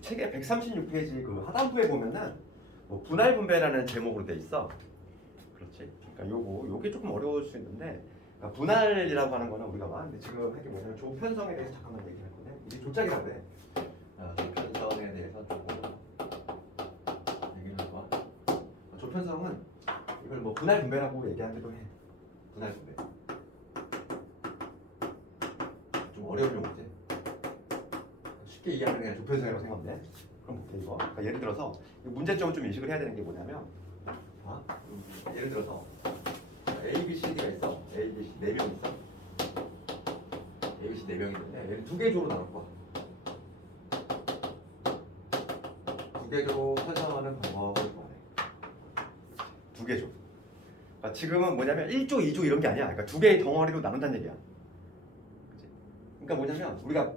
책의 136페이지 그 하단부에 보면은 뭐 분할 분배라는 제목으로 돼 있어. 그렇지. 그러니까 요게 조금 어려울 수 있는데 그러니까 분할이라고 하는 거는 우리가 막 근데 지금 할 게 뭐냐면 조편성에 대해서 잠깐만 얘기할 건데 이게 조짝이라고 해. 조편성에 대해서 조금 얘기를 해봐. 조편성은 이걸 뭐 분할 분배라고 얘기하기도 해. 분할 분배. 좀 어려운 용어지. 쉽게 이해하면 그냥 조편성이라고 생각하면 돼. 그럼 볼게 이거. 그러니까 예를 들어서 문제점을 좀 인식을 해야 되는 게 뭐냐면 예를 들어서 A, B, C, D가 있어. A, B, C 4명 있어. A, B, C 4명이 있는데 얘를 두 개 조로 나눌 거야. 두 개 조로 편성하는 방법을 좋아해. 두 개 조. 그러니까 지금은 뭐냐면 1조, 2조 이런 게 아니야. 그러니까 두 개의 덩어리로 나눈다는 얘기야. 그치? 그러니까 뭐냐면 우리가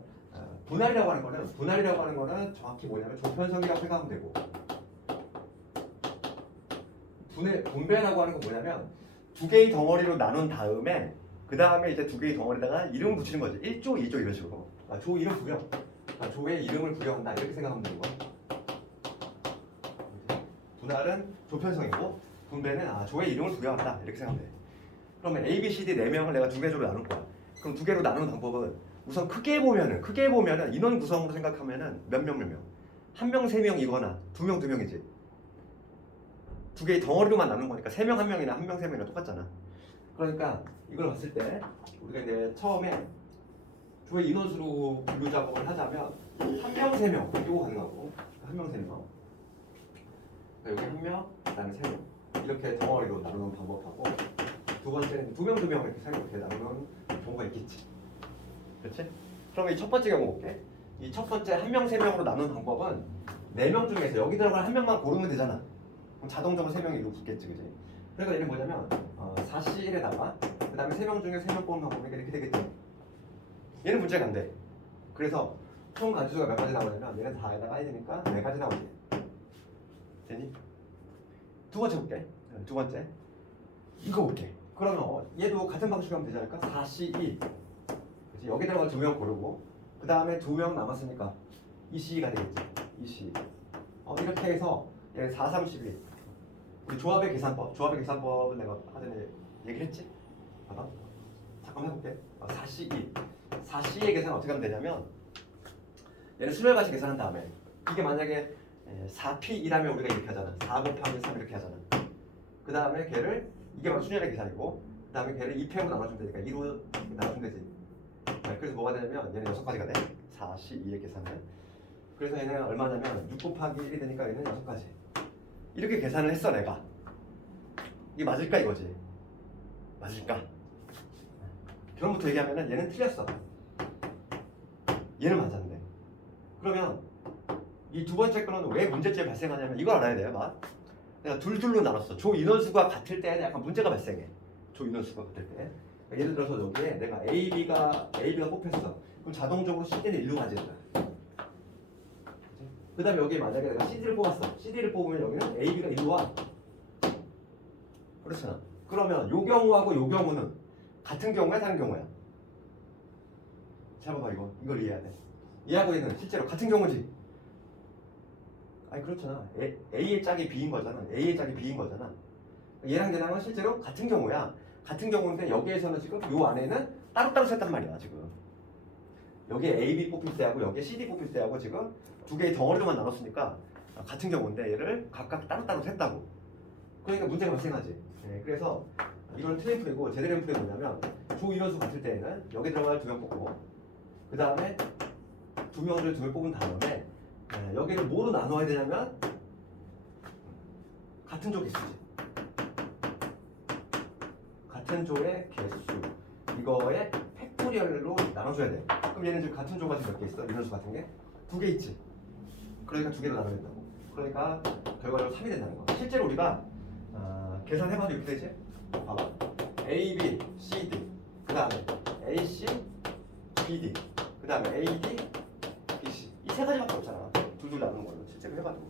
분할이라고 하는 거는 정확히 뭐냐면 조편성이라고 생각하면 되고 분배라고 하는 건 뭐냐면 두 개의 덩어리로 나눈 다음에 그 다음에 이제 두 개의 덩어리다가 이름 붙이는 거지. 1조, 2조 이런 식으로. 조 이름 부여. 조의 이름을 부여한다 이렇게 생각하면 되는 거야. 분할은 조편성이고 분배는 조의 이름을 부여한다 이렇게 생각하면 돼. 그러면 A, B, C, D 4명을 내가 두 개 조로 나눌 거야. 그럼 두 개로 나누는 방법은 우선 크게 보면은 인원 구성으로 생각하면은 몇 명? 한 명, 3명이거나 두 명, 2명이지. 두 개의 덩어리로만 나눈 거니까 3명, 1명이나 1명, 3명이나 똑같잖아. 그러니까 이걸 봤을 때 우리가 이제 처음에 조의 인원수로 분류 작업을 하자면 1명, 3명 이거 가능하고 1명, 3명 여기 1명, 그다음에 3명 이렇게 덩어리로 나누는 방법하고 두 번째는 2명, 2명 이렇게 나누는 경우가 있겠지. 그렇지? 그럼 이 첫 번째 경우 볼게. 이 첫 번째 1명, 3명으로 나누는 방법은 4명 중에서 여기 들어갈 한 명만 고르면 되잖아. 그럼 자동적으로 3명이 이로 붙겠지, 그지? 그러니까 얘는 뭐냐면 4C1에다가 그 다음에 3명 중에 3명 뽑는 방법이 이렇게 되겠지. 얘는 문제가 안 돼. 그래서 총 가지수가 몇 가지 나오냐면 얘는 4에다가 1이니까 4가지 나오지. 되니? 두 번째 볼게. 두 번째 이거 볼게. 그러면 얘도 같은 방식으로 하면 되지 않을까? 4C2 여기다가 2명 고르고 그 다음에 2명 남았으니까 2C가 되겠지. 2C 이렇게 해서 얘 4, 3, 12 우리 조합의 계산법은 내가 하전에 얘기를 했지? 봐봐. 잠깐만 해볼게. 4C2 4C의 계산은 어떻게 하면 되냐면 얘는 순열같이 계산한 다음에 이게 만약에 4P2라면 우리가 이렇게 하잖아. 4 곱하기 3 이렇게 하잖아. 그 다음에 걔를 이게 바로 순열의 계산이고 그 다음에 걔를 2팩으로 나눠주면 되니까 2로 나눠주면 되지. 그래서 뭐가 되냐면 얘는 6가지가 돼. 4C2의 계산은. 그래서 얘는 얼마냐면 6 곱하기 1이 되니까 얘는 6가지. 이렇게 계산을 했어 내가. 이게 맞을까 이거지. 맞을까? 결론부터 얘기하면은 얘는 틀렸어. 얘는 맞았는데. 그러면 이 두 번째 거는 왜 문제점이 발생하냐면 이걸 알아야 돼요. 막 내가 둘둘로 나눴어. 조 인원수가 같을 때는 약간 문제가 발생해. 조 인원수가 같을 때. 예를 들어서 여기에 내가 AB가 뽑혔어. 그럼 자동적으로 CD는 1로 가지잖아. 그 다음에 여기에 만약에 내가 CD를 뽑았어. CD를 뽑으면 여기는 AB가 1로 와. 그렇잖아. 그러면 요 경우하고 요 경우는 같은 경우야 다른 경우야? 잘 봐봐 이걸 이해해야 돼. 얘하고 얘는 실제로 같은 경우지. 아니 그렇잖아. A의 짝이 B인 거잖아. A의 짝이 B인 거잖아. 얘랑 얘랑은 실제로 같은 경우야. 같은 경우인데 여기에서는 지금 요 안에는 따로따로 셌단 말이야 지금. 여기에 AB 뽑힐 때하고 여기에 CD 뽑힐 때하고 지금 두 개의 덩어리로만 나눴으니까 같은 경우인데 얘를 각각 따로따로 셌다고. 그러니까 문제가 발생하지. 그래서 이건 틀린 풀이고 제대로 된 풀이는 뭐냐면 조 인원수 같을 때에는 여기 들어갈 2명 뽑고 그 다음에 2명을 2명 뽑은 다음에 여기를 뭐로 나눠야 되냐면 같은 조 개수지. 같은 조의 개수 이거의 팩토리얼로 나눠줘야 돼. 그럼 얘는 지금 같은 조가 몇 개 있어? 인원수 같은 게? 2개 있지. 그러니까 2개로 나눠야 된다고. 그러니까 결과적으로 3이 된다는 거. 실제로 우리가 계산해봐도 이렇게 되지? 봐봐. A, B, C, D 그 다음에 A, C, B, D 그 다음에 A, D, B, C 이 세 가지밖에 없잖아. 둘둘 나누는 걸로 실제로 해봐도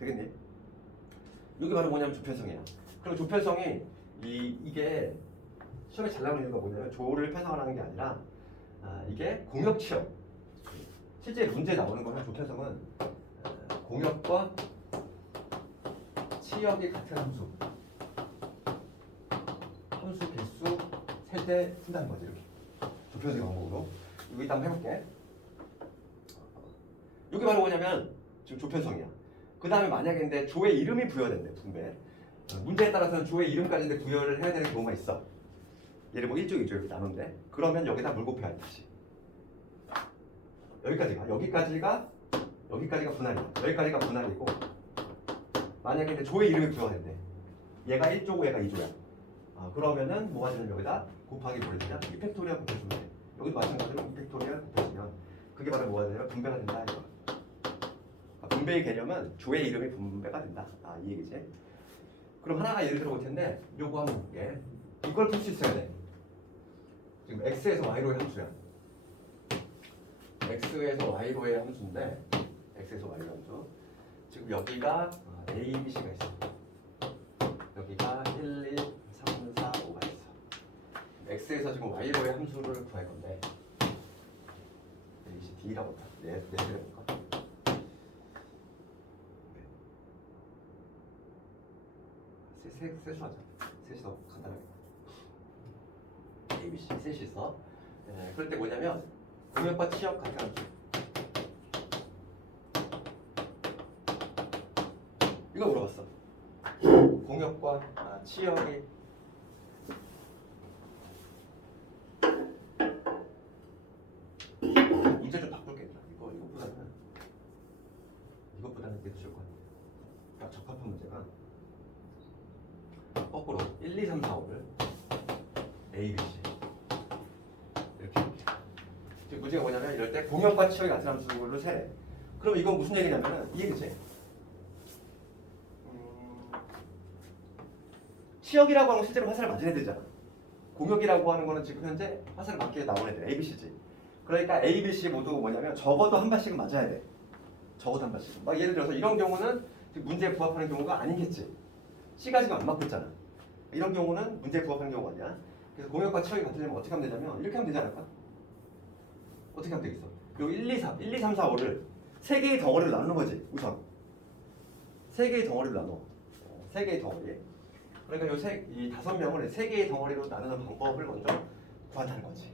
되겠니? 이게 바로 뭐냐면 조편성이야. 그리고 조편성이 이게 시험에 잘 나오는 이유가 뭐냐면 조를 편성하라는 게 아니라 이게 공역 취업 실제 문제 나오는 거는 조편성은 공역과 치역이 같은 함수 개수 셀 때 쓴다는 거지. 이렇게 조편성 방법으로. 이거 일단 한번 해볼게. 이게 바로 뭐냐면 지금 조편성이야. 그 다음에 만약에 근데 조의 이름이 부여된대. 분배. 문제에 따라서는 조의 이름까지인데 부여를 해야 되는 경우가 있어. 예를 뭐 1조, 2조 이렇게 나누는데 그러면 여기다 물 곱해야 돼. 다시. 여기까지가 분할이야. 여기까지가 분할이고 만약에 근데 조의 이름이 부여가 된대. 얘가 1조고 얘가 2조야. 그러면은 뭐가 되냐면 여기다 곱하기 뭘 되냐? 2팩토리얼 곱해주면 돼. 여기도 마찬가지로 2팩토리얼 곱해주면 그게 바로 뭐가 되냐면 분배가 된다 이거. 분배의 개념은 조의 이름이 분배가 된다. 이 얘기지. 그럼 하나가 예를 들어 볼 텐데 요거 한번 볼게. 이걸 풀 수 있어야 돼. 지금 x에서 y로의 함수야. x에서 y로의 함수인데 x에서 y로의 함수. 지금 여기가 a, b, c가 있어. 여기가 1, 2, 3, 4, 5가 있어. x에서 지금 y로의 함수를 구할 건데 a, c, d라고 다 내려볼까? 셋이 하자. 셋이 더 간단하게. A, B, C 셋이 있어. 그럴 때 뭐냐면 공역과 치역 같은 함수. 이거 물어봤어. 공역과 치역이 문제 좀 바꿀게. 이것보다는 이게 더 좋을 것 같아. 적합한 문제가 거꾸로 1, 2, 3, 4, 5를 A, B, C 이렇게. 지금 문제가 뭐냐면 이럴 때 공역과 치역이 같은 함수를 세래. 그럼 이건 무슨 얘기냐면은 이 얘기지. 치역이라고 하는 건 실제로 화살을 맞은 애들이잖아. 공역이라고 하는 거는 지금 현재 화살을 맞게 나온 애들 A, B, C지. 그러니까 A, B, C 모두 뭐냐면 적어도 한 발씩은 맞아야 돼. 적어도 한 발씩은. 막 예를 들어서 이런 경우는 문제에 부합하는 경우가 아니겠지. C가 지금 안 맞고 있잖아. 이런 경우는 문제에 부합하는 경우가 아니야. 그래서 공역과 치역이 같으려면 어떻게 하면 되냐면 이렇게 하면 되지 않을까? 어떻게 하면 되겠어? 요 1, 2, 3, 4, 5를 세 개의 덩어리로 나누는 거지. 우선 세 개의 덩어리로 나눠. 세 개의 덩어리. 그러니까 이 5명을 세 개의 덩어리로 나누는 방법을 먼저 구한다는 거지.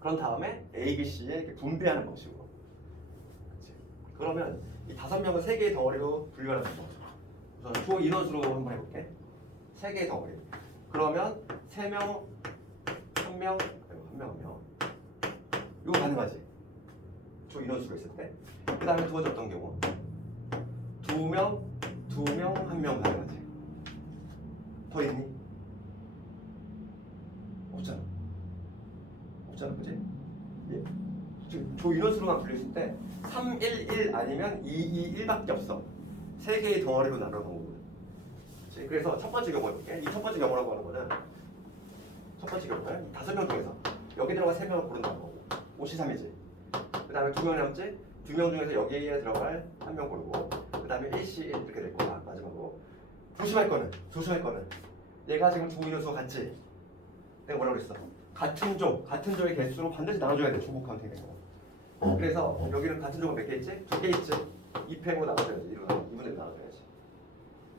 그런 다음에 A, B, C에 이렇게 분배하는 방식으로. 그치? 그러면 이 5명을 세 개의 덩어리로 분류하는 방법. 우선 조 인원수로 한번 해볼게. 세 개의 덩어리. 그러면 3명, 1명, 1명. 이거 가능하지? 조 인원수가 있을 때. 그 다음에 두 번째 어떤 경우? 2명, 1명 가능하지? 더 있니? 없잖아. 그치? 예. 조 인원수로만 분류했을 때 3, 1, 1 아니면 2, 2, 1밖에 없어. 세 개의 덩어리로 나누는 거거든. 그래서 첫 번째 경우 해볼게. 이 첫 번째 경우라고 하는 거는 첫 번째 경우는 5명 중에서 여기 들어가 3명을 고른다는 거고 5C3이지. 그 다음에 2명 남지? 2명 중에서 여기에 들어갈 1명 고르고 그 다음에 1C1 이렇게 될 거야. 마지막으로 조심할 거는 얘가 지금 조 인원수가 같지? 내가 뭐라고 그랬어? 같은 조의 개수로 반드시 나눠줘야 돼. 조국 카운팅 된 거. 그래서 여기는 같은 조가 몇 개 있지? 2개 있지? 2팩으로 나눠줘야지. 2분의 나눠줘야지.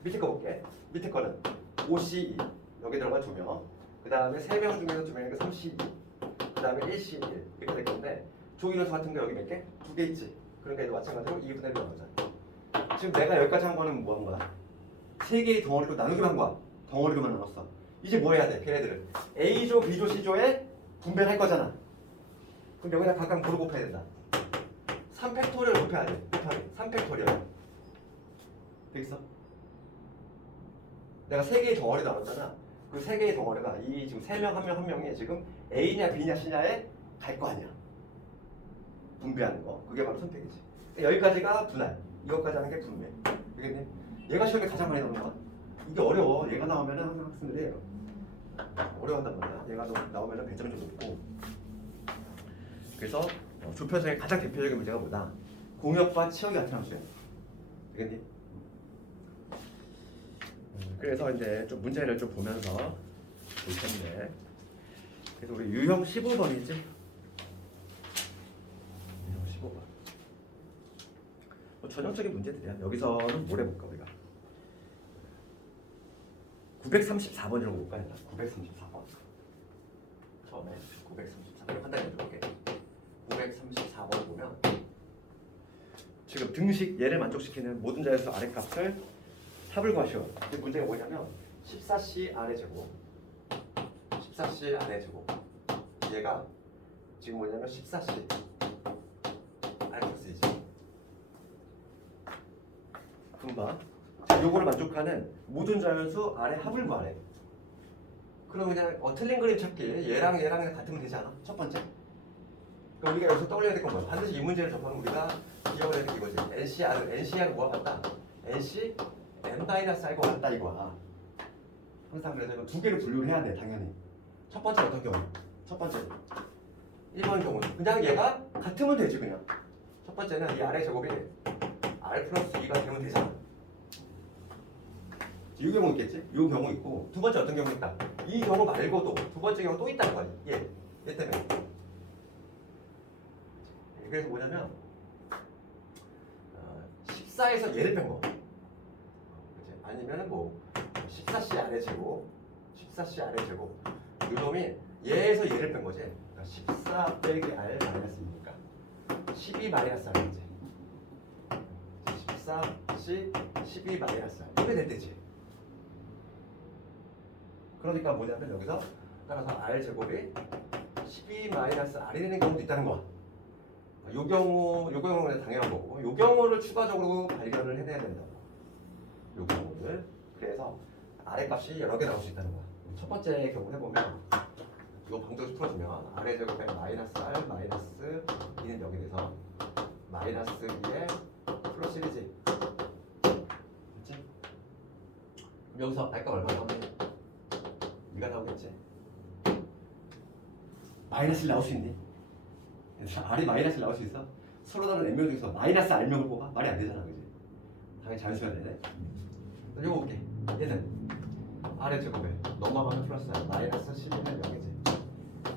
밑에 거 볼게. 밑에 거는 5C2 여기 들어간 2명. 그 다음에 3명 중에서 2명이니까 3C2. 그 다음에 1C1 이렇게 될 건데 조 인원수 같은 거 여기 몇 개? 2개 있지? 그러니까 이거 마찬가지로 2분의 1 나눠자. 지금 내가 여기까지 한 거는 뭐 한 거야? 3개의 덩어리로 나누기만 한 거야. 덩어리로만 나눴어. 이제 뭐 해야 돼? 걔네들을 A조, B조, C조에 분배할 거잖아. 그럼 여기다 각각 고루 곱해야 된다. 3팩토리얼 곱해야 돼. 곱하기 3팩토리얼 되겠어? 내가 3개의 덩어리 나눴잖아. 그 3개의 덩어리가 이 지금 3명, 1명이 지금 A냐 B냐 C냐에 갈 거 아니야. 분배하는 거. 그게 바로 선택이지. 여기까지가 분할. 이것까지 하는 게 분배. 되겠네? 얘가 시험에 가장 많이 나오는 거야. 이게 어려워. 얘가 나오면은 항상 학생들이 어려워한단 말이야. 얘가 나오면은 배점이 좀 높고. 그래서 조편성의 가장 대표적인 문제가 뭐다? 공역과 치역이 같은 함수야. 되겠니? 그래서 이제 좀 문제를 좀 보면서 볼 텐데. 그래서 우리 유형 15번이지? 전형적인 문제들이야. 여기서는 뭘 해볼까 우리가? 934번 읽어볼까? 934번. 처음에 934번 간단히 해볼게. 934번 보면 지금 등식 얘를 만족시키는 모든 자에서 아래 값을 합을 구하시오. 이 문제가 뭐냐면 14c 아래 제곱 14c 아래 제곱 얘가 지금 뭐냐면 14c 아래 플러스이지. 금방 요거를 만족하는 모든 자연수 아래 합을 구하래. 그럼 그냥 틀린 그림 찾기 얘랑 그냥 같으면 되지 않아? 첫 번째. 그럼 우리가 여기서 떠올려야 될 건 뭐야? 반드시 이 문제를 접하면 우리가 기억을 해야 될 이거지. NCR은 뭐가 같다? NC N-R과 같다 이거야. 항상 그래서 이거 두 개를 분류를 해야 돼 당연히. 첫 번째 어떤 경우? 첫 번째 1번 경우는 그냥 얘가 같으면 되지 그냥. 첫 번째는 이 아래 제곱이 R 플러스 2가 되면 되잖아. 이 경우 있겠지? 이 경우 있고 두 번째 어떤 경우 있다? 이 경우 말고도 두 번째 경우 또 있다는 거야. 얘 때문에. 그래서 뭐냐면 14에서 얘를 뺀 거. 그치? 아니면은 뭐 14c 아래 제곱 14c 아래 제곱 이놈이 얘에서 얘를 뺀 거지. 그러니까 14 빼기 R 마이너스니까 12 마이너스 R이지. 14c 12 마이너스 R 이게 될 때지. 그러니까 뭐냐면 여기서 따라서 R 제곱이 12 마이너스 R이 되는 경우도 있다는 거야. 요 경우는 당연한 거고 요 경우를 추가적으로 발견을 해내야 된다고. 요 경우를. 그래서 아래 값이 여러 개 나올 수 있다는 거야. 첫 번째 경우 해보면 이거 방정식 풀어주면 아래 제곱에 마이너스 R 마이너스 2는 여기 돼서 마이너스 2에 플러스 1이지. 그치? 여기서 R값 얼마 나오니? 2가 나오겠지. 마이너스 1 나올 수 있니? R이 마이너스 나올 수 있어? 서로 다른 N명 중에서 마이너스 R명을 뽑아? 말이 안 되잖아, 그지? 당연히 자연수야 되네. 이거 볼게. 얘는 R의 제곱에 넘어가면 플러스 R, 마이너스 12는 0이지.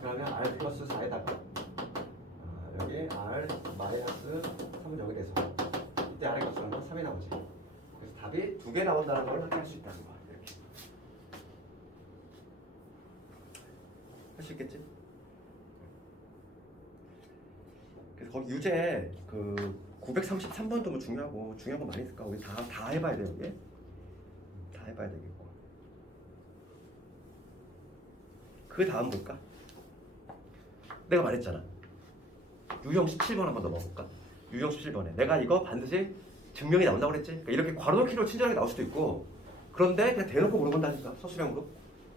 그러면 R 플러스 4에다가 여기 R 마이너스 3은 0이 돼서 이때 R의 값은 얼마? 3이 나오지. 그래서 답이 두 개 나온다는 걸 확인할 수 있다는 거야. 이렇게. 할 수 있겠지? 거기 유제 그 933번도 뭐 중요한 거 많이 있을까? 우리 다 해봐야 돼 여기. 다 해봐야 되겠고. 그 다음 볼까? 내가 말했잖아. 유형 17번 한번 더 넣어볼까? 유형 17번에 내가 이거 반드시 증명이 나온다고 그랬지? 그러니까 이렇게 괄호넣기로 친절하게 나올 수도 있고 그런데 그냥 대놓고 물어본다니까 서술형으로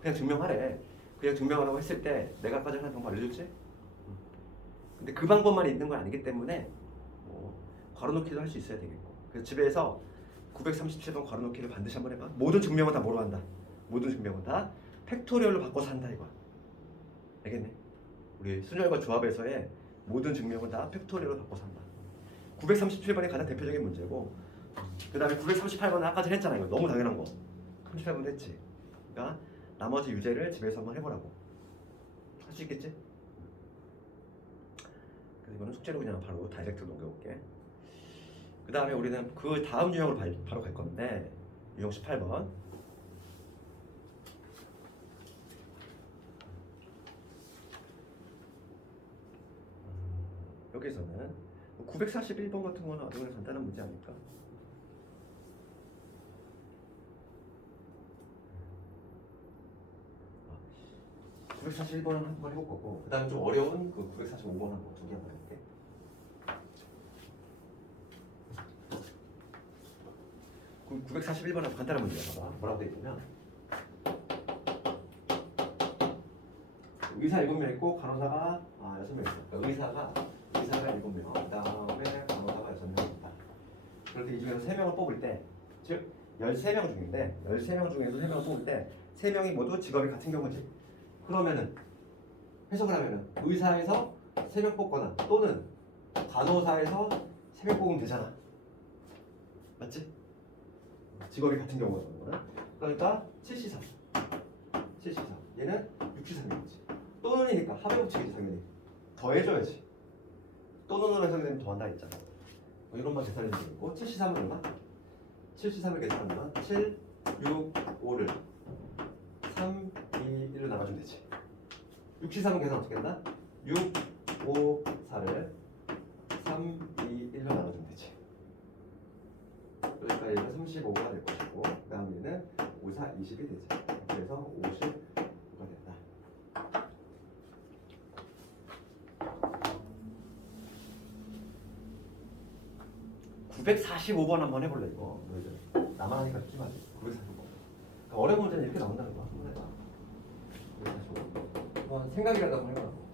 그냥 증명하래. 그냥 증명하라고 했을 때 내가 아까 전에 하는 방법 알려줬지? 근데 그 방법만 있는 건 아니기 때문에 괄호넣기도 할 수 있어야 되겠고. 그래서 집에서 937번 괄호넣기를 반드시 한번 해봐. 모든 증명은 다 뭐로 한다? 모든 증명은 다 팩토리얼로 바꿔서 한다 이거야. 알겠네? 우리 순열과 조합에서의 모든 증명은 다 팩토리얼로 바꿔서 한다. 937번이 가장 대표적인 문제고 그 다음에 938번은 아까 전에 했잖아. 이거 너무 당연한 거. 38번도 했지. 그러니까 나머지 유제를 집에서 한번 해보라고. 할 수 있겠지? 그래서 이거는 숙제로 그냥 바로 다이렉트로 넘겨볼게. 그 다음에 우리는 그 다음 유형으로 바로 갈 건데 유형 18번. 여기서는 941번 같은 거는 아주 그냥 간단한 문제 아닐까? 아, 941번은 한번 해볼 거고 그 다음에 좀 어려운 그 945번 한번 두 개 한번 해볼게. 941번은 간단한 문제야. 봐봐. 뭐라고 돼 있냐면 의사 7명 있고 간호사가 6명 있어. 그러니까 의사가 7명, 그 다음에 간호사가 6명 있다. 그럴 때 이 중에서 3명을 뽑을 때, 즉 13명 중인데 13명 중에서 3명을 뽑을 때 3명이 모두 직업이 같은 경우지. 그러면은 해석을 하면은 의사에서 3명 뽑거나 또는 간호사에서 3명 뽑으면 되잖아. 맞지? 직업이 같은 경우는 그러니까 7C3 얘는 6C3이겠지. 또는이니까 합의 법칙이지 당연히 더해줘야지. 또는으로 해석이 되면 더한다 했잖아. 이런 만 계산해 주면 되고 73은 얼마? 73을 계산하면 7, 6, 5를 3, 2, 1로 나눠주면 되지. 63은 계산 어떻게 한다? 6, 5, 4를 3, 2, 1로 나눠주면 되지. 그러니까 얘는 35가 될 것이고 그 다음 얘는 5, 4, 20이 되지. 그래서 50가 된다. 945번 한번 해볼래 이거. 너희들 나만 하니까 쉽지 마지. 945번. 그러니까 어려운 문제는 이렇게 나온다는 거야. 한번 해봐. 945번. 한번 생각이라도 한번 해봐.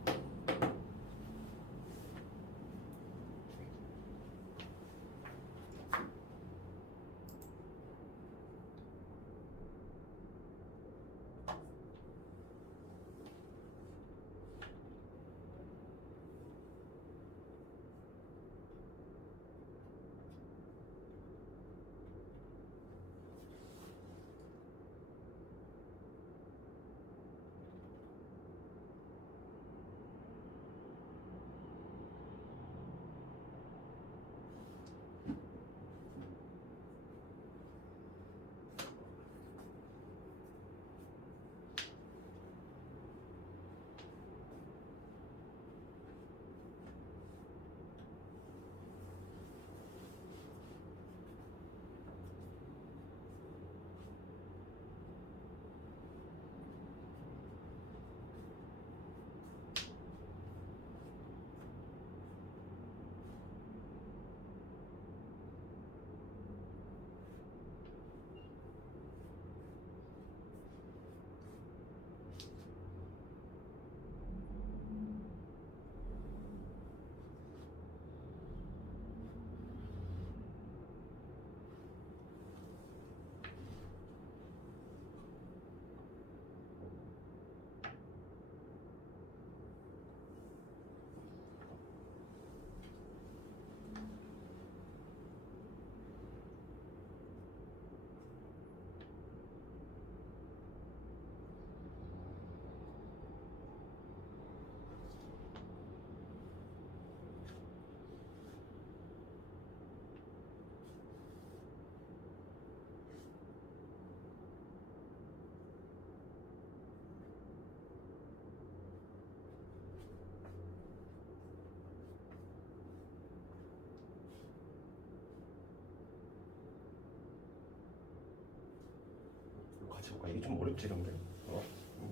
같이 볼까? 이게 좀 어렵지 근데.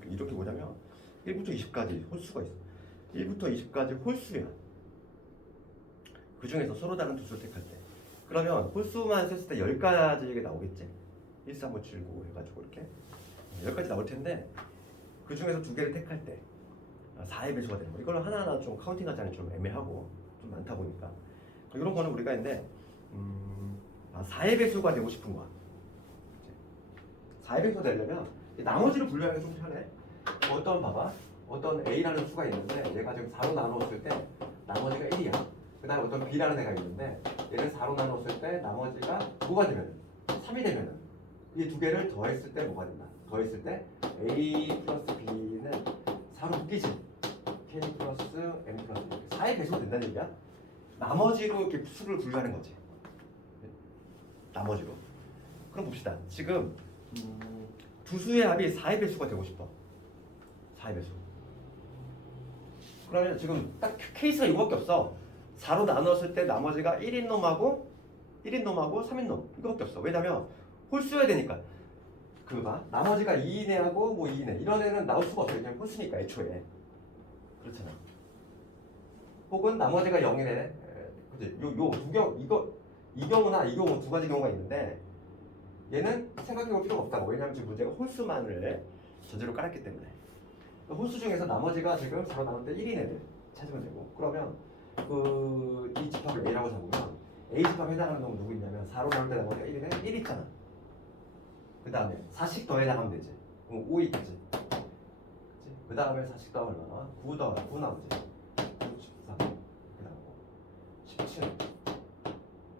이렇게 뭐냐면 1부터 20까지 홀수가 있어. 1부터 20까지 홀수야. 그 중에서 서로 다른 두수를 택할 때. 그러면 홀수만 썼을 때 10가지가 나오겠지? 1, 3, 5, 7, 9 해가지고 이렇게 10가지 나올 텐데 그 중에서 두 개를 택할 때 4의 배수가 되는 거. 이거는 하나하나 좀 카운팅하자니 좀 애매하고 좀 많다 보니까 이런 거는 우리가 있는데 4의 배수가 되고 싶은 거야. 4의 배수가 되려면 나머지를 분류하는 게 좀 편해. 어떤 봐봐. 어떤 A라는 수가 있는데 얘가 지금 4로 나누었을 때 나머지가 1이야. 그 다음에 어떤 B라는 애가 있는데 얘를 4로 나누었을 때 나머지가 뭐가 되면 3이 되면은 이 두 개를 더했을 때 뭐가 된다. 더했을 때 A 플러스 B는 4로 묶이지. K 플러스 M 플러스 B 4의 배수가 된다는 얘기야. 나머지로 이렇게 수를 분류하는 거지. 나머지로. 그럼 봅시다. 지금 두 수의 합이 4의 배수가 되고 싶어. 4의 배수. 그러면 지금 딱 케이스가 이거밖에 없어. 4로 나눴을 때 나머지가 1인 놈하고 3인 놈 이거밖에 없어. 왜냐면 홀수여야 되니까. 그거 봐. 나머지가 2인 애하고 뭐 2인 애 이런 애는 나올 수가 없어. 그냥 홀수니까 애초에. 그렇잖아. 혹은 나머지가 0인 애. 그치? 이 경우나 이 경우 두 가지 경우가 있는데 얘는 생각해볼 필요가 없다고. 왜냐하면 지금 문제가 홀수만을 전제로 깔았기 때문에. 홀수 중에서 나머지가 지금 4로 나눌 때 1인 애들 찾으면 되고. 그러면 이 집합을 A라고 잡으면 A 집합에 해당하는 놈은 누구 있냐면 4로 나눌 때 나머지가 1인에 1 있잖아. 그 다음에 4씩 더해 나가면 되지. 그럼 5 있지. 그 다음에 4씩 더하면 얼마나? 9 더하면 9 나오지. 14. 그 다음에 17.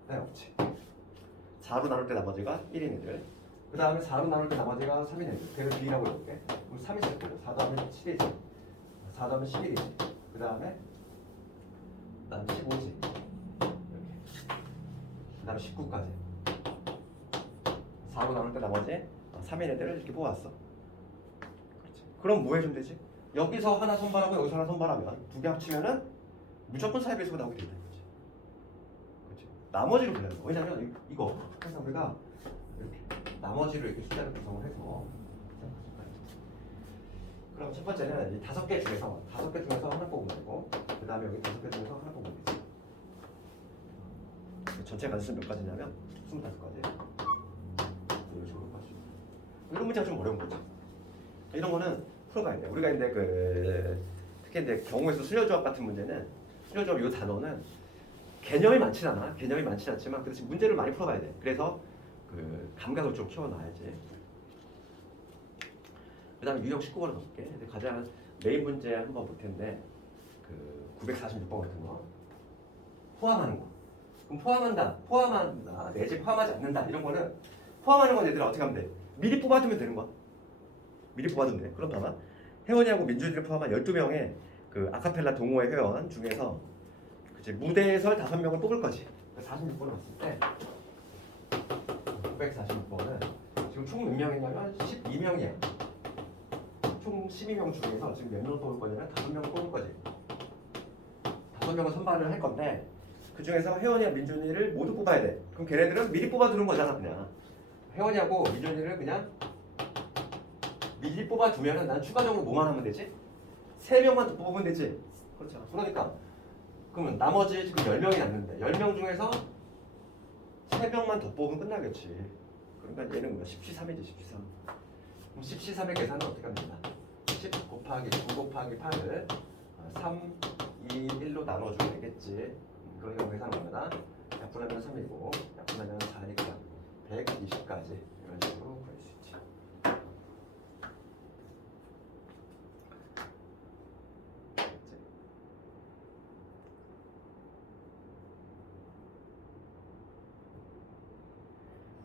네, 없지. 4로 나눌 때 나머지가 1인 애들. 그 다음에 4로 나눌 때 나머지가 3인 애들. 그래서 B라고 해볼게. 그럼 3이 있을 거고 4 더하면 7이지. 4 더하면 11이지. 그 다음에 15지. 이렇게. 그 다음에 19까지 4로 나눌 때 나머지 3인 애들을 이렇게 뽑았어. 그렇지. 그럼 뭐 해주면 되지? 여기서 하나 선발하고 여기서 하나 선발하면 두 개 합치면은 무조건 사이비수가 나오게 된다. 그렇지. 나머지를 골라야 돼. 왜냐면 이거 그래서 우리가 이렇게 나머지를 이렇게 숫자를 구성을 해서 그럼 첫 번째는 이 5개 중에서 하나 뽑으면 되고 그 다음에 여기 5개 중에서 하나 뽑으면 되지. 전체 가지수는 몇 가지냐면 25가지. 이런 식으로 가지고 이런 문제가 좀 어려운 거지. 이런 거는 풀어가야 돼. 우리가 이제 특히 이제 경우에서 순열조합 같은 문제는 순열조합 이 단어는 개념이 많진 않아. 개념이 많진 않지만 그래서 문제를 많이 풀어가야 돼. 그래서 그 감각을 좀 키워놔야지. 그 다음에 유형 19번을 볼게. 가장 메인 문제 한번 볼 텐데 그 946번 같은 거 포함하는 거. 그럼 포함한다, 내지 포함하지 않는다 이런 거는 포함하는 건 얘들아 어떻게 하면 돼? 미리 뽑아두면 되는 거야. 미리 뽑아두면 돼. 그럼 봐봐. 혜원이하고 민준이를 포함한 12명의 그 아카펠라 동호회 회원 중에서 그치, 무대에서 5명을 뽑을 거지. 46번을 봤을 때 946번은 지금 총 몇 명이냐면 12명이야. 총 12명 중에서 지금 몇 명을 뽑을 거냐면 5명을 뽑을 거지. 5명을 선발을 할 건데 그 중에서 혜원이와 민준이를 모두 뽑아야 돼. 그럼 걔네들은 미리 뽑아두는 거잖아. 그냥 혜원이하고 민준이를 그냥 미리 뽑아두면은 난 추가적으로 뭐만 하면 되지? 3명만 더 뽑으면 되지. 그렇죠. 그러니까 그러면 나머지 지금 10명이 남는데 10명 중에서 3명만 더 뽑으면 끝나겠지. 그러니까 얘는 뭐야? 10C3이지 10C3. 그럼 10C3의 계산은 어떻게 하면 되나? 10 곱하기 9 곱하기 8을 3, 2, 1로 나눠주면 되겠지. 그러니까 계산은 얼마나? 약분하면 3이고 약분하면 4니까 120까지 이런 식으로 구할 수 있지.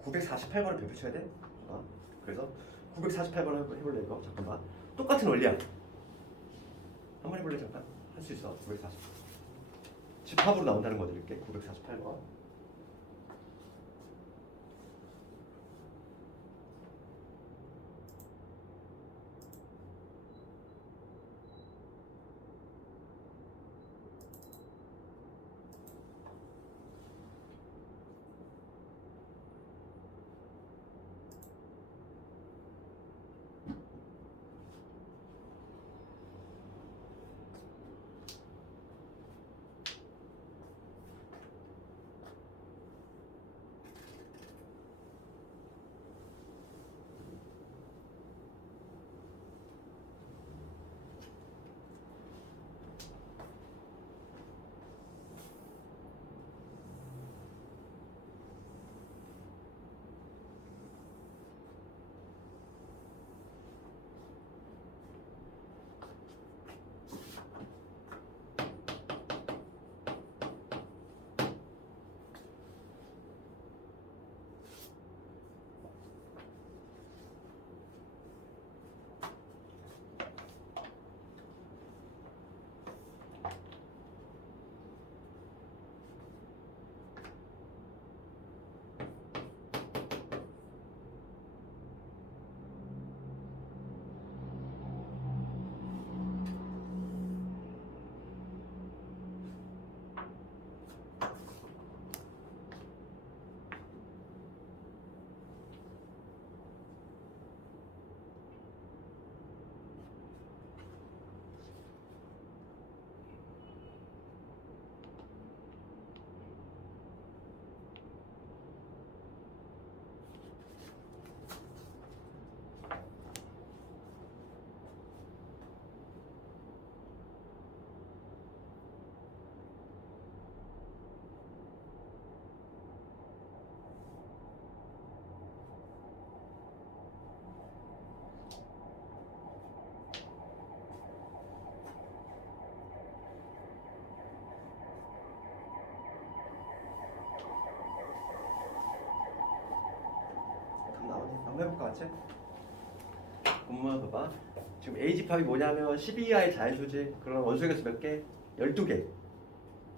(948번을) 별표 쳐야 돼? 그래서 948번을 해볼래 이거? 잠깐만. 똑같은 원리야. 한번 해볼래 잠깐? 할 수 있어. 948. 집합으로 나온다는 거 드릴게. 948번. 한번 해볼까 같이? 공문 봐봐. 지금 A 집합이 뭐냐면 12 이하의 자연수지. 그럼 원소의 개수 몇 개? 12개.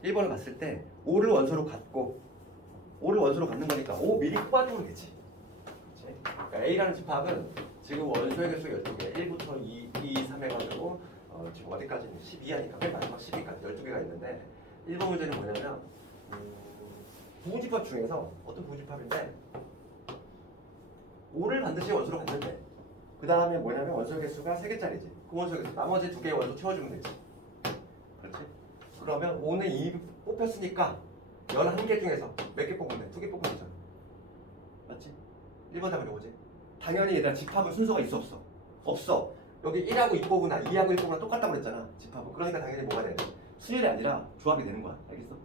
1번을 봤을 때 5를 원소로 갖고 O를 원소로 갖는 거니까 O 미리 뽑아주면 되지. 그치? 그러니까 A라는 집합은 지금 원소의 개수 12개 1부터 2, 3 해가지고 지금 어디까지는 12하니까 맨 마지막 12까지 12개가 있는데 1번 문제는 뭐냐면 부호집합 중에서 어떤 부호집합인데 O를 반드시 원소로 갖는데 그 다음에 뭐냐면 원소 개수가 3개짜리지. 그 원소 개수 나머지 2개의 원소 채워주면 되지. 그렇지? 그러면 O는 이미 뽑혔으니까 11개 중에서 몇 개 뽑으면 돼? 2개 뽑으면 되잖아. 맞지? 1번 답은 이거지. 당연히 얘들아 집합은 순서가 있어 없어? 없어. 여기 1하고 2 뽑으나 2하고 1 뽑으나 똑같다고 그랬잖아. 집합은. 그러니까 당연히 뭐가 돼야 돼? 순열이 아니라 조합이 되는 거야. 알겠어?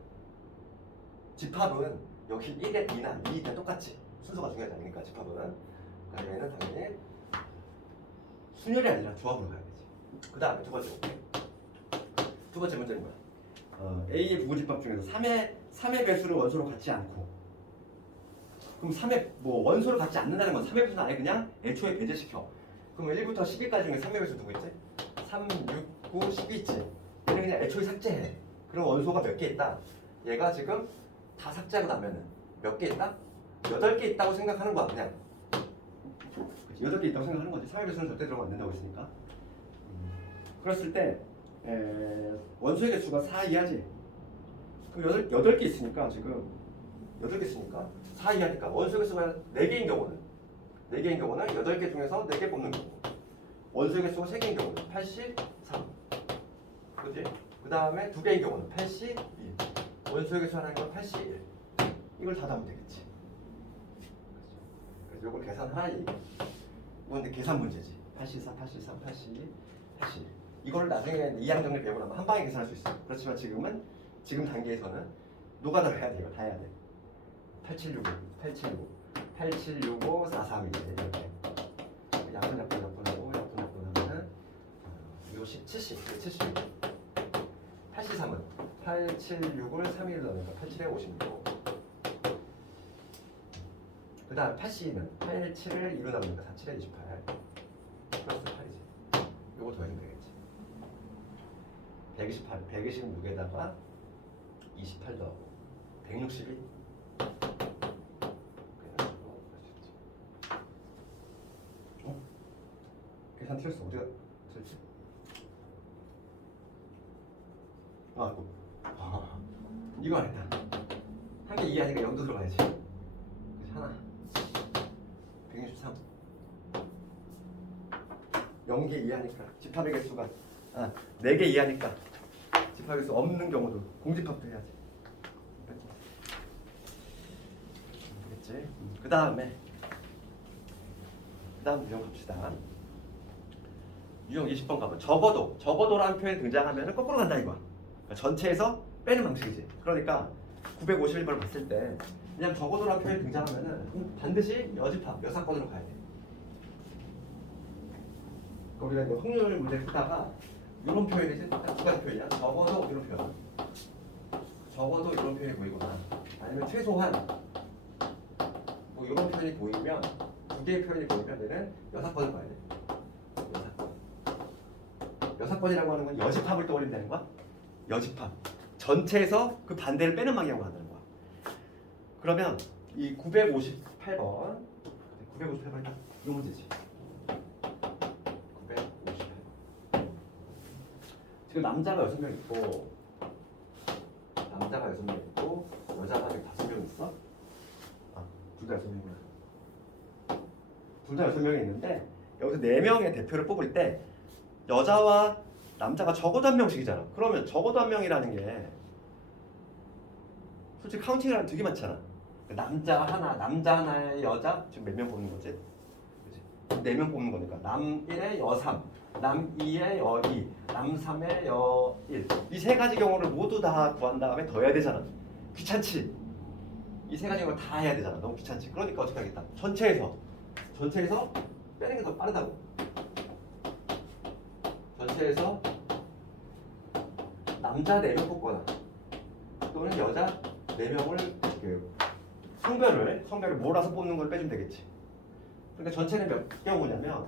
집합은 여기 1에 2나 2나 똑같이 순서가 중요하지 않으니까 집합은. 그러니까 얘는 당연히 순열이 아니라 조합으로 가야 되지. 그 다음에 두 번째 볼게. 두 번째 문제는 뭐야? A의 부호집합 중에서 3의 배수를 원소로 갖지 않고 그럼 3의 뭐 원소를 갖지 않는다는 건 3의 배수는 아예 그냥 애초에 배제시켜. 그럼 1부터 10까지 중에 3의 배수 누구 있지? 3, 6, 9, 10 있지. 얘는 그냥 애초에 삭제해. 그럼 원소가 몇 개 있다? 얘가 지금 다 삭제하고 나면은 몇 개 있다? 8개 있다고 생각하는 거야 그냥. 그치? 8개 있다고 생각하는 거지. 3의 배수는 절대 들어가면 안 된다고 했으니까. 그랬을 때 원소의 개수가 4 이하지. 그럼 8개 있으니까 지금 8개 있으니까 4 이하니까 원소의 개수가 4개인 경우는 8개 중에서 4개 뽑는 거고 원소의 개수가 3개인 경우는 83. 그지? 그 다음에 2개인 경우는 82. 원소의 개수 하나인 건 81. 이걸 다 답하면 되겠지. 그래서 이걸 계산하라 이 얘기야. 이건 근데 계산 문제지. 84, 83, 82, 81. 이걸 나중에 2항 정리 배우고 나면 한 방에 계산할 수 있어. 그렇지만 지금 단계에서는 노가다를 해야 돼. 이거 다 해야 돼. 8765, 8765, 8765, 431 이렇게. 약분하고 하면은 이거 70, 76. 83은 876을 3일로 넣으니까 87에 56. 그 다음 82는 87을 2로 나누니까 47에 28. 플러스 8이지. 요거 더해주면 되겠지. 128, 126에다가 28 더하고 162. 계산 틀렸어. 어디가 틀렸지? 이거 아니다. 한 개 2 하니까 0도 들어가야지. 그래서 하나 163 0개 2 하니까 집합의 개수가 4개 2 하니까 집합의 개수 없는 경우도 공집합도 해야지. 알겠지? 그 다음 유형 갑시다. 유형 20번 가면 적어도라는 표현이 등장하면 거꾸로 간다 이거야. 그러니까 전체에서 빼는 방식이지. 그러니까 951번을 봤을 때 그냥 적어도라는 표현이 등장하면은 반드시 여집합, 여사건으로 가야 돼. 그러니까 우리가 이제 확률 문제 풀다가 이런 표현이지 딱 두 가지 표현이야. 적어도 이런 표현. 적어도 이런 표현이 보이거나 아니면 최소한 뭐 이런 표현이 보이면 두 개의 표현이 보이면 얘는 여사건을 봐야 돼. 여사건이라고 하는 건 여집합을 떠올린다는 거야. 여집합. 전체에서 그 반대를 빼는 방향으로 한다는 거야. 그러면 이 958번 딱 이 문제지. 958. 지금 남자가 6명 있고 여자가 5명 있어? 둘 다 6명이구나. 둘 다 6명이 있는데 여기서 4명의 대표를 뽑을 때 여자와 남자가 적어도 한 명씩이잖아. 그러면 적어도 한 명이라는 게 솔직히 카운팅을 하면 되게 많잖아. 남자 하나에 여자 지금 몇 명 뽑는 거지? 그치? 4명 뽑는 거니까 남 1에 여 3, 남 2에 여 2, 남 3에 여 1. 이 세 가지 경우를 모두 다 구한 다음에 더 해야 되잖아. 귀찮지? 이 세 가지 경우를 다 해야 되잖아. 너무 귀찮지? 그러니까 어떻게 하겠다? 전체에서 빼는 게 더 빠르다고. 전체에서 남자 4명 뽑거나 또는 여자 4명을 성별을 몰아서 뽑는 걸 빼주면 되겠지. 그러니까 전체는 몇 경우냐면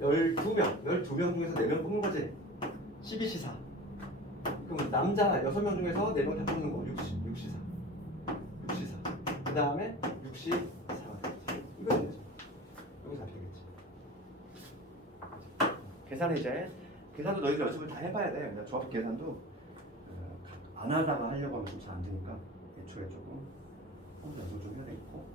12명 중에서 4명 뽑는 거지. 12시사. 그럼 남자 6명 중에서 4명 다 뽑는 거 6시사. 그 다음에 64가 되겠지. 이거 되겠죠. 여기 답이 되겠지. 계산은 이제 계산도 너희들 연습을 다 해봐야 돼. 그냥 조합 계산도 안 하다가 하려고 하면 좀 잘 안 되니까 애초에 조금 연습 좀 해야 되겠고.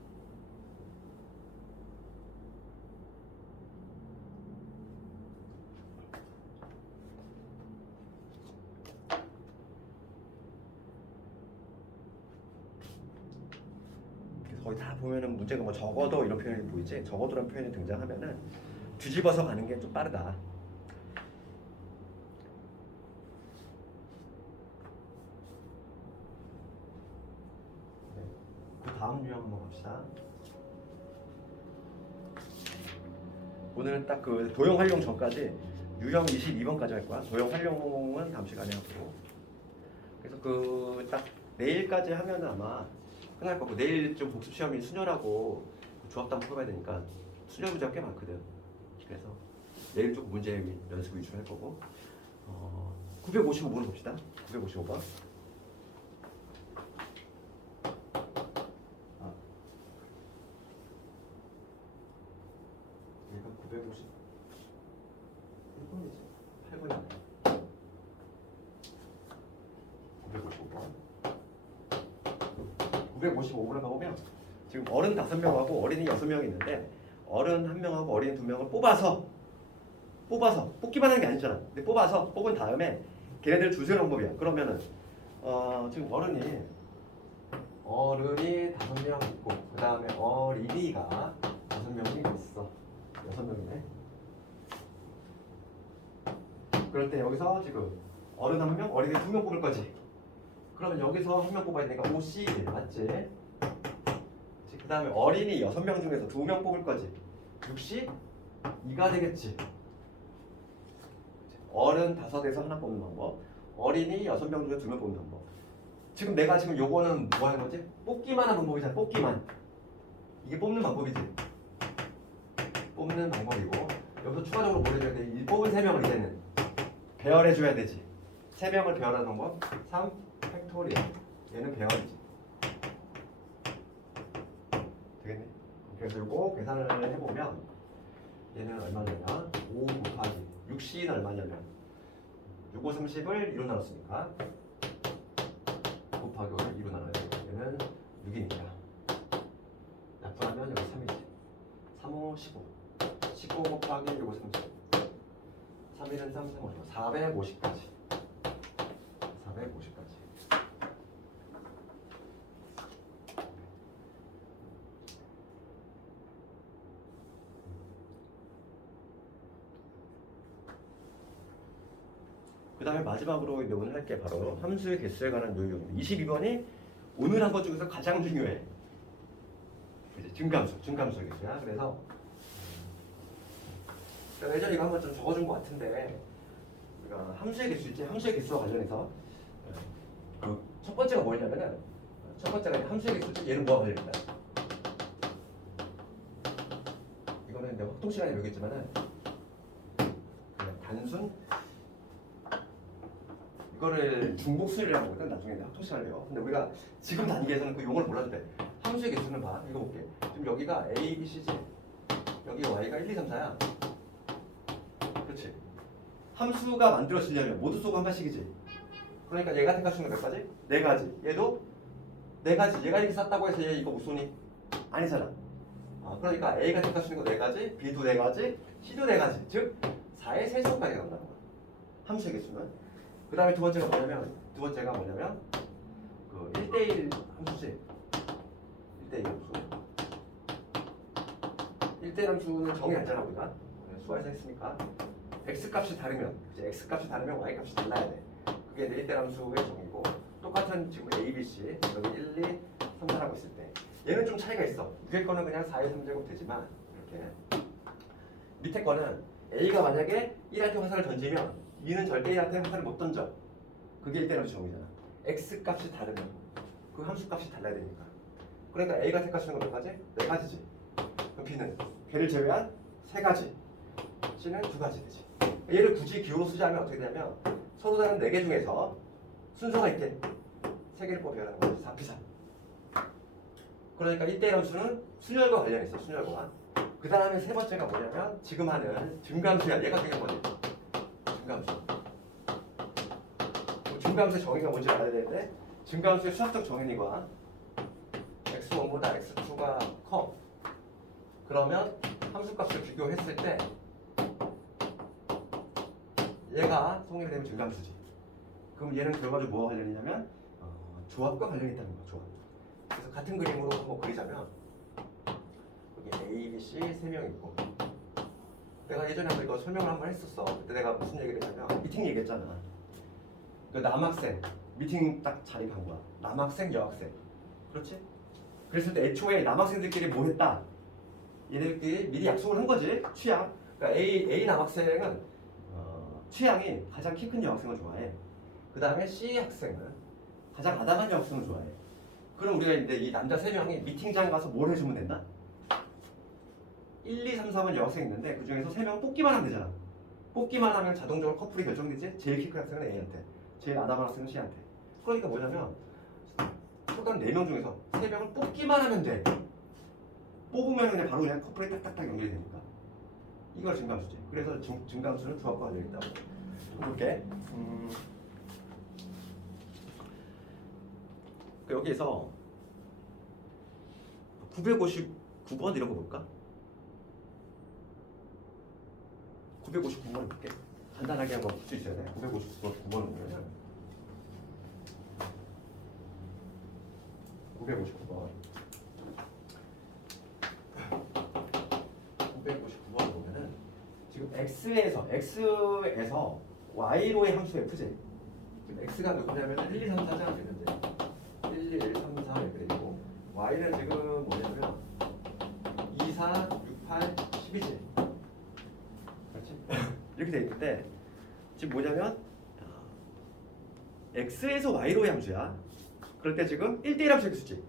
그래서 거의 다 보면은 문제가 뭐 적어도 이런 표현이 보이지? 적어도라는 표현이 등장하면은 뒤집어서 가는 게 좀 빠르다. 다음 유형 한번 봅시다. 오늘은 딱 그 도형 활용 전까지 유형 22번까지 할 거야. 도형 활용은 다음 시간에 하고. 그래서 그 딱 내일까지 하면은 아마 끝날 거고, 내일 좀 복습 시험이 순열하고 조합도 한번 풀어봐야 되니까 순열 문제가 꽤 많거든. 그래서 내일 조금 문제 연습 위주로 할 거고. 955번 봅시다. 955번. 얘가 951번이지. 8번이네. 955번을 가보면 지금 어른 5명하고 어린이 6명이 있는데, 어른 1명하고 어린이 2명을 뽑아서 뽑기만 하는 게 아니잖아. 근데 뽑은 다음에 걔네들 줄 세는 방법이야. 그러면은 지금 어른이 5명 있고, 그 다음에 어린이가 5명이 있어. 6명이네. 그럴 때 여기서 지금 어른 1명, 어린이 2명 뽑을 거지. 그러면 여기서 1명 뽑아야 되니까 5C 맞지? 그 다음에 어린이 6명 중에서 2명 뽑을 거지. 6C 2가 되겠지. 어른 5에서 하나 뽑는 방법, 어린이 6명 중에 2명 뽑는 방법. 지금 내가 지금 요거는 뭐 하는 거지? 뽑기만 하는 방법이잖아. 뽑기만. 이게 뽑는 방법이지. 뽑는 방법이고, 여기서 추가적으로 뭘 해줘야 돼? 이 뽑은 3명을 이제는 배열해줘야 되지. 3명을 배열하는 방법 3 팩토리얼. 얘는 배열이지. 되겠네. 그래서 요거 계산을 해보면 얘는 얼마냐면 5 곱하기 6C는 얼마냐면 6, 5, 30을 2로 나눴으니까 곱하기 5를 2로 나눠야 돼. 얘는 6이니까 약분하면 여기 3이지. 3, 5, 15 15 곱하기 6, 5, 30 3, 1은 3, 3, 5, 450까지 450까지. 그 다음에 마지막으로 이제 오늘 할 게 바로 함수의 개수에 관한 요령입니다. 22번이 오늘 한 것 중에서 가장 중요해. 이제 증감수의 개수야. 그래서 예전에 이거 한번 좀 적어준 것 같은데, 우리가 함수의 개수 있지? 함수의 개수와 관련해서 그 첫 번째가 뭐냐면은, 첫 번째가 함수의 개수, 얘는 뭐가 관련있다. 이거는 이제 확통 시간에 배우겠지만은 그냥 단순 이거를 중복수열이라고 하거든. 나중에 확통 시간을 배워. 근데 우리가 지금 단계에서는 그 용어를 몰라도 돼. 함수의 개수는 봐. 이거 볼게. 지금 여기가 A, B, C지. 여기 Y가 1, 2, 3, 4야. 그렇지. 함수가 만들어지려면 모두 쏘고 한 발씩이지. 그러니까 얘가 택할 수 있는 몇 가지? 4가지. 얘도 4가지. 얘가 이렇게 쌌다고 해서 얘 이거 못 쏘니? 아니잖아. 그러니까 A가 택할 수 있는 거 4가지, B도 4가지, C도 4가지. 즉 4의 세제곱까지 간다는 거야. 함수의 개수는. 그 다음에 두 번째가 뭐냐면 그 1대1 함수지. 1대1 함수. 1대1 함수는 정의 알잖아 우리가. 수화에서 했으니까 x값이 다르면, x값이 다르면 y값이 달라야 돼. 그게 이제 1대1 함수의 정의고, 똑같은 지금 a, b, c 여기 1, 2, 3, 4라고 있을 때 얘는 좀 차이가 있어. 위에 거는 그냥 4의 3제곱 되지만, 이렇게 밑에 거는 a가 만약에 1한테 화살을 던지면 2는 절대 1한테 화살을 못 던져. 그게 1대1 함수 정의잖아. x값이 다르면 그 함수값이 달라야 되니까. 그러니까 a가 택할 수 있는 건 몇 가지? 4가지지. 그럼 b는 걔를 제외한 3가지, c는 2가지 되지. 얘를 굳이 기호로 쓰자면 어떻게 되냐면, 서로 다른 4개 중에서 순서가 있게 3개를 뽑아야 하는 거지. 4, 3. 그러니까 1대1 함수는 순열과 관련이 있어. 순열과. 그 다음에 세 번째가 뭐냐면 지금 하는 증감수야. 얘가 중요한 거지. 증감수. 증감수의 정의가 뭔지 알아야 되는데 증감수의 수학적 정의가 x1보다 x2가 커. 그러면 함수값을 비교했을 때 얘가 성립이 되면 증감수지. 그럼 얘는 결과적으로 뭐와 관련이냐면 조합과 관련이 있다는 거야. 조합. 그래서 같은 그림으로 한번 그리자면 여기 A, B, C 세 명 있고 내가 예전에 한번 이거 설명을 한번 했었어. 그때 내가 무슨 얘기를 했냐면 미팅 얘기했잖아. 그 남학생 미팅 딱 자리 간 거야. 남학생, 여학생. 그렇지? 그랬을 때 애초에 남학생들끼리 뭐 했다? 얘네들끼리 미리 약속을 한 거지. 취향. 그러니까 A 남학생은 취향이 가장 키 큰 여학생을 좋아해. 그 다음에 C 학생은 가장 아담한 여학생을 좋아해. 그럼 우리가 이제 이 남자 세 명이 미팅장 가서 뭘 해주면 된다? 1, 2, 3, 4번 여학생 있는데 그 중에서 세 명 뽑기만 하면 되잖아. 뽑기만 하면 자동적으로 커플이 결정되지. 제일 키 큰 학생은 A한테, 제일 아담한 학생은 C한테. 그러니까 뭐냐면 초단 4명 중에서 3명을 뽑기만 하면 돼. 뽑으면 그냥 바로 그냥 커플이 딱딱딱 연결이 되니까. 이걸 증감수지. 그래서 증감수는 조합과 관련이 있다고. 볼게. 여기에서 959번 이런 거 볼까? 959번을 볼게. 간단하게 한번 볼 수 있어야 돼. 959번을 보면은 959번 959번 보면은 지금 x에서 y로의 함수 f지. 지금 x가 몇 개냐면 1, 2, 3, 4잖아. 되는데 1, 2, 3, 4 이렇게 되고 y는 지금 뭐냐면 2, 4, 6, 8, 10이지. 그렇지? 이렇게 돼 있는데 지금 뭐냐면 x에서 y로의 함수야. 그럴 때 지금 1대1 함수 x지.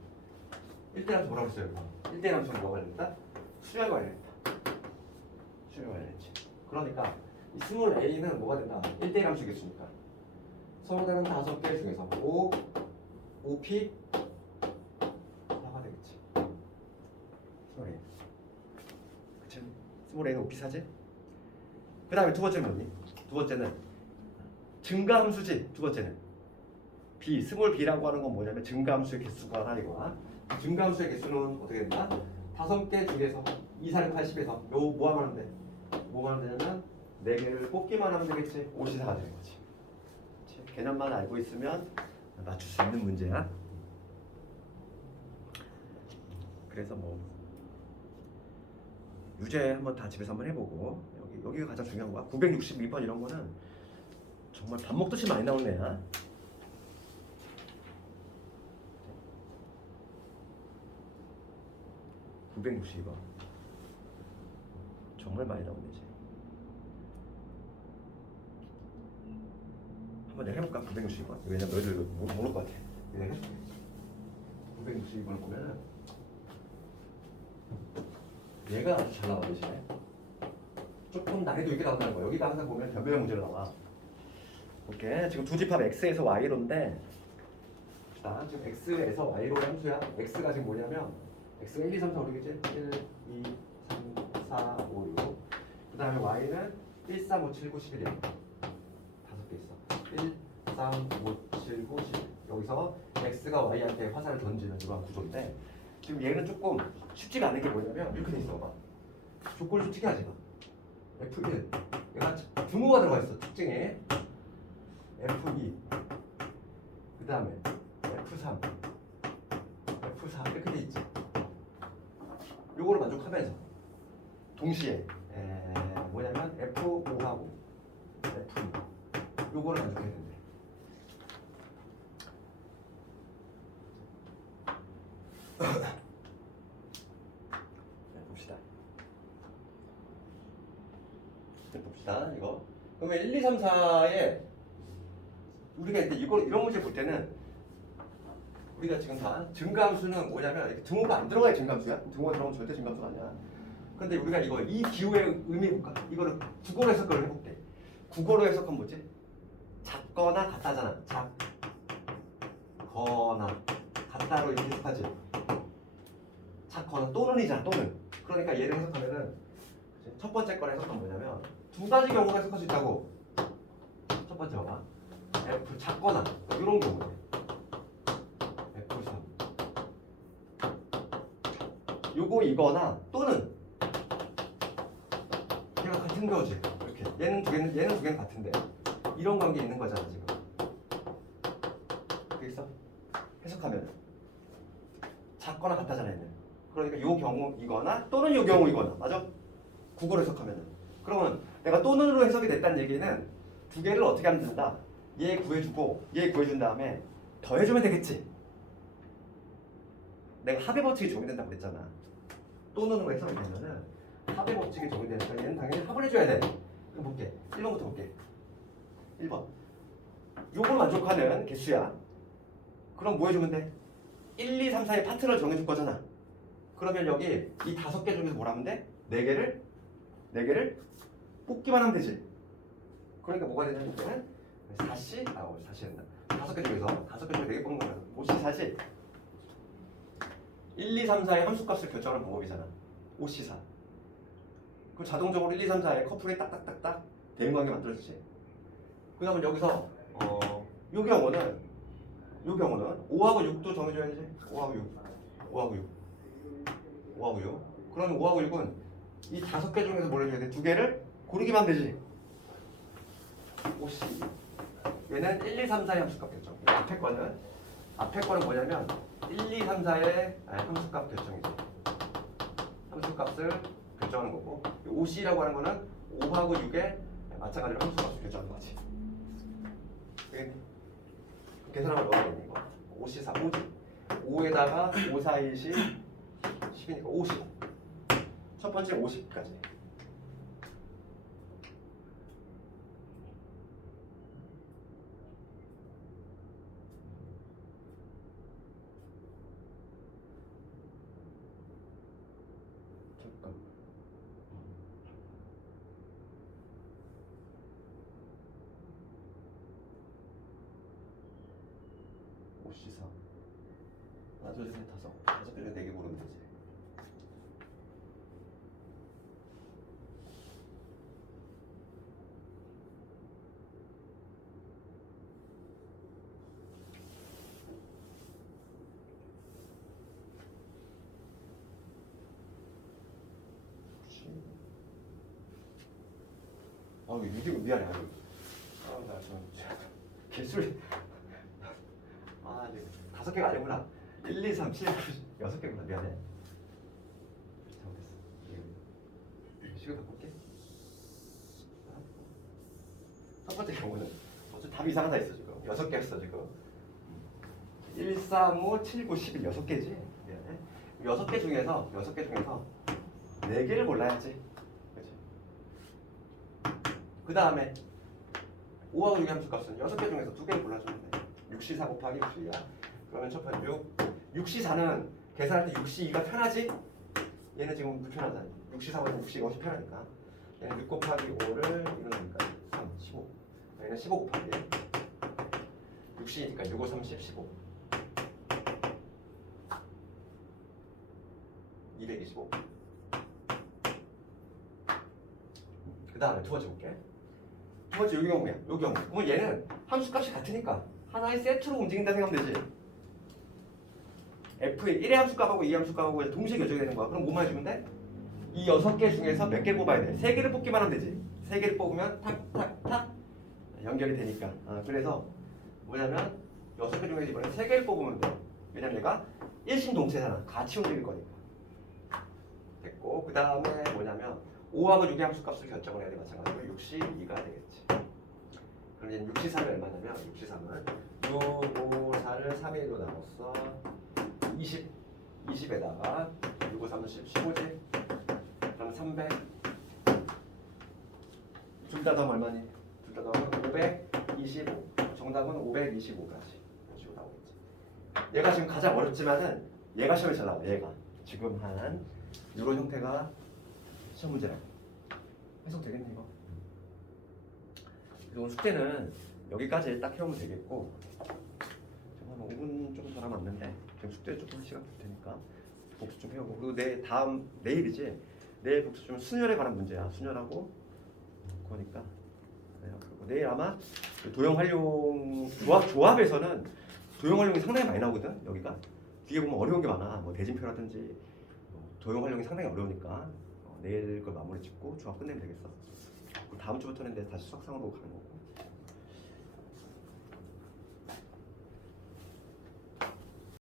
1대1 함수 뭐라고 했어요? 1대1 함수는 뭐가 관련했다? 수열과 관련했다. 수열과 관련했지. 그러니까 이 스몰 a는 뭐가 된다? 1대1 함수 x니까 서로 다른 5개 중에서 5p 하나가 되겠지. 스몰 a. 그치? 스몰 a는 5p 사지? 그 다음에 두 번째는 뭐니? 두 번째는 증가함수지. 두 번째는 b, 스몰 b라고 하는 건 뭐냐면 증가함수의 개수가 이거야. 증가함수의 개수는 어떻게 된다? 5개 중에서 2, 4, 6, 8, 10에서 요 뭐 하면 돼? 뭐가 하면 되냐면 4개를 뽑기만 하면 되겠지. 5시사가 되는 거지. 그치? 개념만 알고 있으면 맞출 수 있는 문제야. 그래서 뭐 유제 한번 다 집에서 한번 해보고 여기가 가장 중요한 거야. 962번 이런 거는 정말 밥 먹듯이 많이 나오는 애야. (962번) 정말 많이 나오는 애지. 한번 내가 해볼까? 962번. 왜냐면 너희들 모를 것 같아. 내가 해줄게. 962번을 보면은 얘가 아주 잘 나와. 대신에 조금 난이도 있게 나온다는 거야. 여기다 항상 보면 변별력 문제로 나와. 오케이. 지금 두 집합 x에서 y로인데 자, 지금 x에서 y로의 함수야. x가 지금 뭐냐면 x가 1, 2, 3, 4, 5, 6이지? 1, 2, 3, 4, 5, 6. 그 다음에 y는 1, 3, 5, 7, 9, 11이야. 5개 있어. 1, 3, 5, 7, 9, 11. 여기서 x가 y한테 화살을 던지는 이러한 구조인데 지금 얘는 조금 쉽지가 않은 게 뭐냐면 이렇게 돼 있어. 봐. 조건을 좀 특이하지 마. F1 얘가 등호가 들어가 있어. 특징에 F2 그 다음에 F3 F4 이렇게 돼 있지. 요거를 만족하면서 동시에 뭐냐면 F5하고 F2 요거를 만족해야 된대. 봅시다. 이거 그러면 1, 2, 3, 4에 우리가 이제 이런 문제 볼 때는 우리가 지금 다 증가함수는 뭐냐면 이렇게 등호가 안 들어가야 증가함수야. 등호가 들어가면 절대 증가함수가 아니야. 그런데 우리가 이 기호의 의미 볼까? 이거를 국어로 해석을 해볼게. 국어로 해석하면 뭐지? 작거나 같다잖아. 작거나 같다로 이렇게 해석하지. 주어는 또는이잖아. 또는. 그러니까 얘를 해석하면은 첫 번째 거를 해석하면 뭐냐면 두 가지 경우로 해석할 수 있다고. 첫 번째 봐봐. F 작거나 이런 경우에 F3 요거 이거나 또는 얘가 같은 거지. 이렇게 얘는 두 개는 같은데 이런 관계 있는 거잖아 지금. 되겠어? 해석하면 작거나 같다잖아 얘는. 그러니까 요 경우 이거나 또는 요 경우 이거나 맞아? 국어로 해석하면은. 그러면 내가 또는으로 해석이 됐다는 얘기는 두 개를 어떻게 하면 된다. 얘 구해주고 얘 구해준 다음에 더해주면 되겠지. 내가 합의 법칙이 적용된다고 그랬잖아. 또는으로 해석이 되면은 합의 법칙이 적용되니까 얘는 당연히 합을 해줘야 돼. 그럼 볼게. 1번부터 볼게. 1번. 요걸 만족하는 개수야. 그럼 뭐 해주면 돼? 1, 2, 3, 4의 파트를 정해줄 거잖아. 그러면 여기 이 5개 중에서 뭘 하면 돼? 4개를 뽑기만 하면 되지. 그러니까 뭐가 되냐면 이때는 4시 된다. 5개 중에서 4개 뽑는 거야. 5시 4시 1, 2, 3, 4의 함수값을 결정하는 방법이잖아. 5시 4. 그럼 자동적으로 1, 2, 3, 4의 커플이 딱딱딱딱 대응관계 만들어지지. 그 다음에 여기서 요 경우는 5하고 6도 정해줘야지. 5하고 6. 그러면 5하고 6은 이 5개 중에서 뭘 해줘야 돼? 2개를 고르기만 되지. 5시. 얘는 1, 2, 3, 4의 함수값 결정. 앞에 거는 뭐냐면 1, 2, 3, 4의 함수값 결정이지. 함수값을 결정하는 거고 5C라고 하는 거는 5하고 6의 마찬가지로 함수값을 결정하는 거지. 계산하면 뭐가 되는 거? 5C 4, 5지. 5에다가 5, 4, 2시 10이니까 50. 첫 번째 50까지. 잠깐. 5C 4. 하나, 둘, 셋, 다섯 개 중에 4개 고르면 되지. 이거 미안해. 나좀 개술. 이제 5개가 아니구나. 1, 2, 3, 7, 6개구나. 미안해. 잘못했어. 시간 바꿀게. 첫 번째 경우는 답이 이상하다 했어 지금. 6개 했어 지금. 1, 3, 5, 7, 9, 11 6개지. 미안해. 6개 중에서 4개를 골라야지. 그렇지? 그 다음에 5하고 6의 함수값은 6개 중에서 2개를 골라주면 돼. 6C 4 곱하기 6C야. 그러면 첫 번째 6C 4는 계산할 때 6C 2가 편하지? 얘는 지금 불편하잖아. 6C 4보다 6C 2가 훨씬 편하니까. 얘는 6 곱하기 5를 이러니까 3, 15. 얘는 15 곱하기 6C니까 6, 5, 30, 15. 225. 그 다음에 두 번째 볼게. 두 번째 요 경우야. 요 경우. 그러면 얘는 함수값이 같으니까 하나의 세트로 움직인다 생각하면 되지. F의 1의 함수값하고 2의 함수값하고 동시에 결정이 되는 거야. 그럼 뭐만 해주면 돼? 이 6개 중에서 몇 개를 뽑아야 돼? 3개를 뽑기만 하면 되지. 3개를 뽑으면 탁탁탁 연결이 되니까. 그래서 뭐냐면 6개 중에서 이번에 3개를 뽑으면 돼. 왜냐면 얘가 일심동체잖아. 같이 움직일 거니까. 됐고 그 다음에 뭐냐면 5하고 6의 함수값을 결정을 해야 돼. 마찬가지로 6C 2가 되겠지. 그럼 이제 6C 3이 얼마냐면 6C 3은 6, 5, 4를 3에 1로 나눴어. 20에다가 6, 5, 30, 15지. 그럼 300. 둘 다 더하면 얼마니? 둘 다 더하면 525. 정답은 525까지. 이런 식으로 나오겠지. 얘가 지금 가장 어렵지만은 얘가 시험에 잘 나와. 얘가 지금 한 이런 형태가 시험 문제라고. 해석되겠네 이거. 오늘 숙제는 여기까지 딱 해오면 되겠고 지금 한 5분 조금 더 남았는데 지금 숙제 조금 시간 될 테니까 복수 좀 해오고 그리고 내일이지. 내일 복수 좀 순열에 관한 문제야. 순열하고 그거니까. 그리고 내일 아마 그 도형 활용 조합에서는 도형 활용이 상당히 많이 나오거든. 여기가 뒤에 보면 어려운 게 많아. 뭐 대진표라든지 도형 활용이 상당히 어려우니까 내일 걸 마무리 짓고 조합 끝내면 되겠어. 그리고 다음 주부터는 이제 다시 수학상으로 가는 거고.